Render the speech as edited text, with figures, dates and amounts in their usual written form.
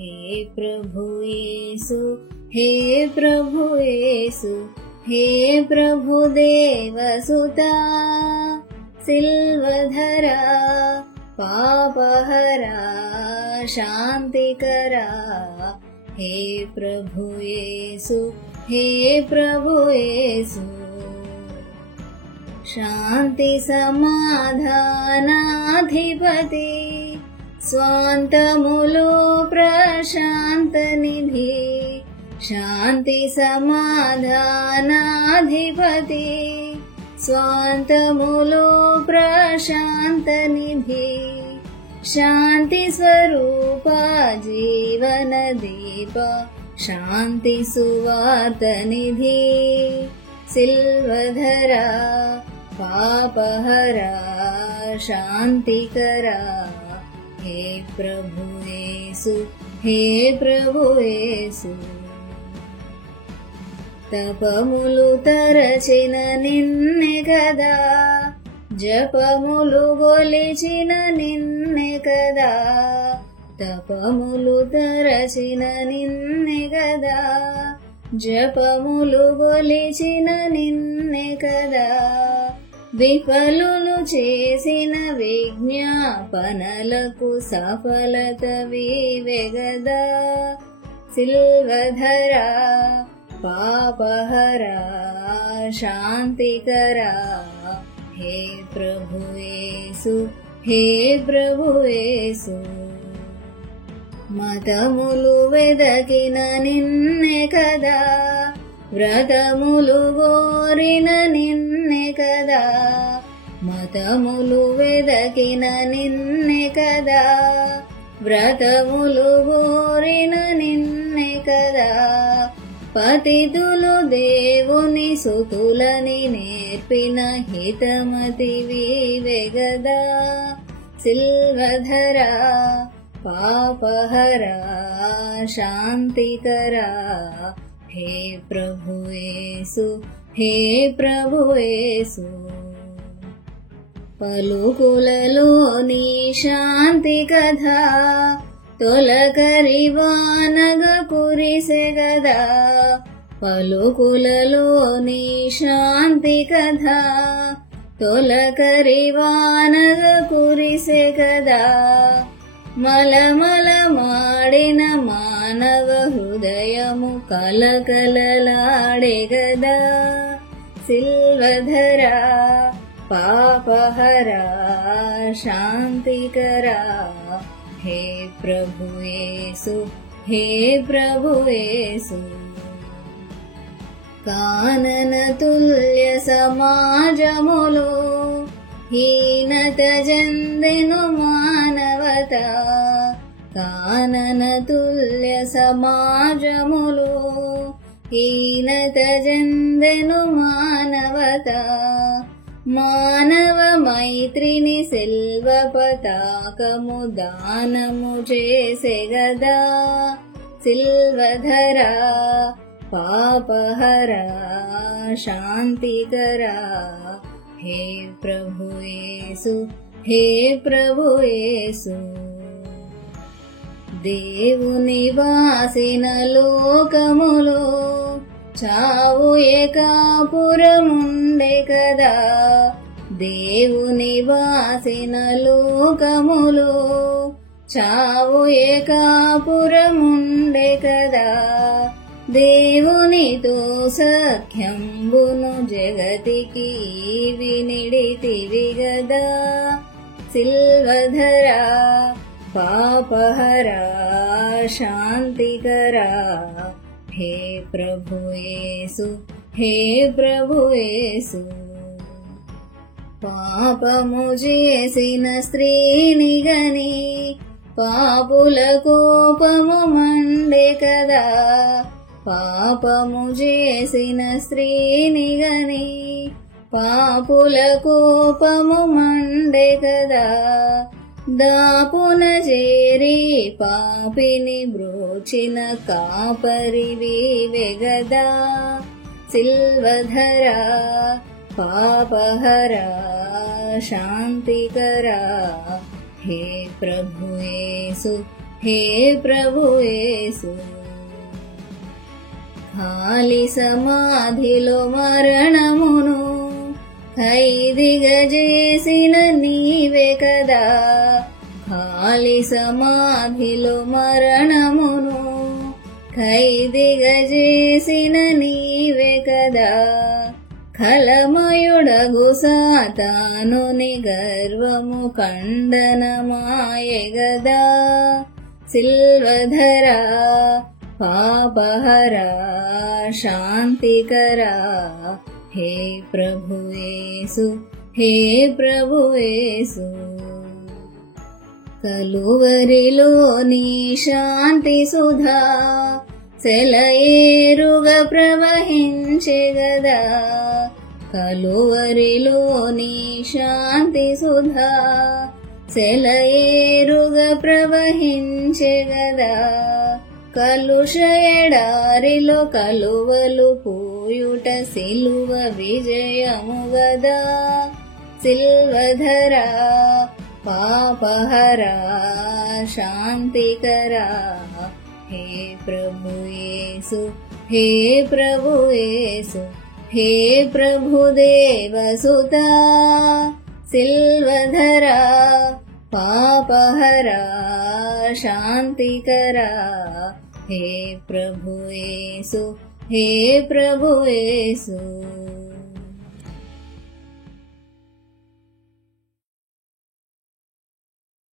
हे प्रभु येसु, हे प्रभु येसु, हे प्रभु देवसुता, सिल्वधरा पापहरा शान्तिकरा, हे प्रभु येसु, हे प्रभु येसु। शान्ति समाधानाधिपति, स्वान्तमुलो प्रशान्तनिधि, शान्ति समाधानाधिपति, स्वान्तमुलो प्रशान्तनिधि, शान्ति स्वरूप जीवनदीप, शान्ति सुवार्तनिधि, सिल्वधरा पापहरा शान्तिकरा, हे प्रभु येसु, हे प्रभु येसु। తపములు తరచిన నిన్నే కదా, జపములు గొలిచిన నిన్నే కదా, తపములు తరచిన నిన్నే కదా, జపములు గొలిచిన నిన్నే కదా, విఫలులు చేసిన విజ్ఞాపనలకు సఫలత వివెగదా, సిల్వధరా పాపహరా శాంతికరా, हे प्रभु येसु, हे प्रभु येसु। मतमुलु वेदकिन निन्ने कदा, व्रतमुलु गोरिन निन्ने कदा, मतमुलु वेदकिन निन्ने कदा, व्रतमुलु गोरिन निन्ने कदा, పతితులు దేవుని సుతులని నేర్పిన హితమతి వివెగదా, సిల్వధరా పాపహరా శాంతికరా, हे प्रभु येसु, हे प्रभु येसु। పలుకులలోని శాంతి కథ తొలకరి వానగ కురిసెగదా, పలుకులలోని శాంతి కథ తొలకరి వానగ కురిసెగదా, మలమల మాడిన మానవ హృదయము కలకలలాడెగదా, సిల్వధరా పాపహరా శాంతికరా, हे प्रभु येसु, हे प्रभु येसु। कानन तुल्य समाजमुलो हीनत जंदెను మానవత, कानन तुल्य समाजमुलो हीनत जंదెను మానవత, మానవ మైత్రిని సెల్వ పతాకము దానము చేసెగదా, సిల్వధరా పాపహరా శాంతికరా, हे प्रभु येसु, हे प्रभु येसु। దేవుని వాసిన లోకములో చావు ఏకాపురముండే కదా, దేవుని వాసిన లోకములో చావు ఏకాపురముండే కదా, దేవునితో సఖ్యంబును జగతికి వినిడితివి గదా, సిల్వధరా పాపహరా శాంతికరా, हे प्रभु येसु, हे प्रभु येसु। పాపము చేసిన స్త్రీని గని పాపుల కోపము మండే కదా, పాపము చేసిన స్త్రీని గని పాపుల కోపము మండే కదా, దాపున చేరి పాపిని బ్రోచిన కాపరి వివెగదా, సిల్వధరా పాపహరా శాంతికరా, हे प्रभु येसु, हे प्रभु येसु ఖాళీ సమాధిలో మరణమును ఖైదీగా చేసిన నీవే కదా ఖాళీ సమాధిలో మరణమును ఖైదీగా చేసిన నీవే కదా కలమయుడగు సాతానుని గర్వము ఖండనమాయె గదా సిల్వధరా పాపహరా శాంతికరా हे प्रभु येसु हे प्रभु येसु కలువరిలోని శాంతి సుధా సెలయేరుగా ప్రవహించే గదా కలువరిలోని శాంతి సుధా సెలయేరుగా ప్రవహించే గదా కలుష ఎడారిలో కలువలు పూయుట సిలువ విజయము గదా సిల్వధరా పాపహరా శాంతికరా हे प्रभु येसु हे प्रभु येसु हे प्रभु देवसुता सिल्वधरा पापहरा शांतिकरा हे प्रभु येसु हे प्रभु येसु।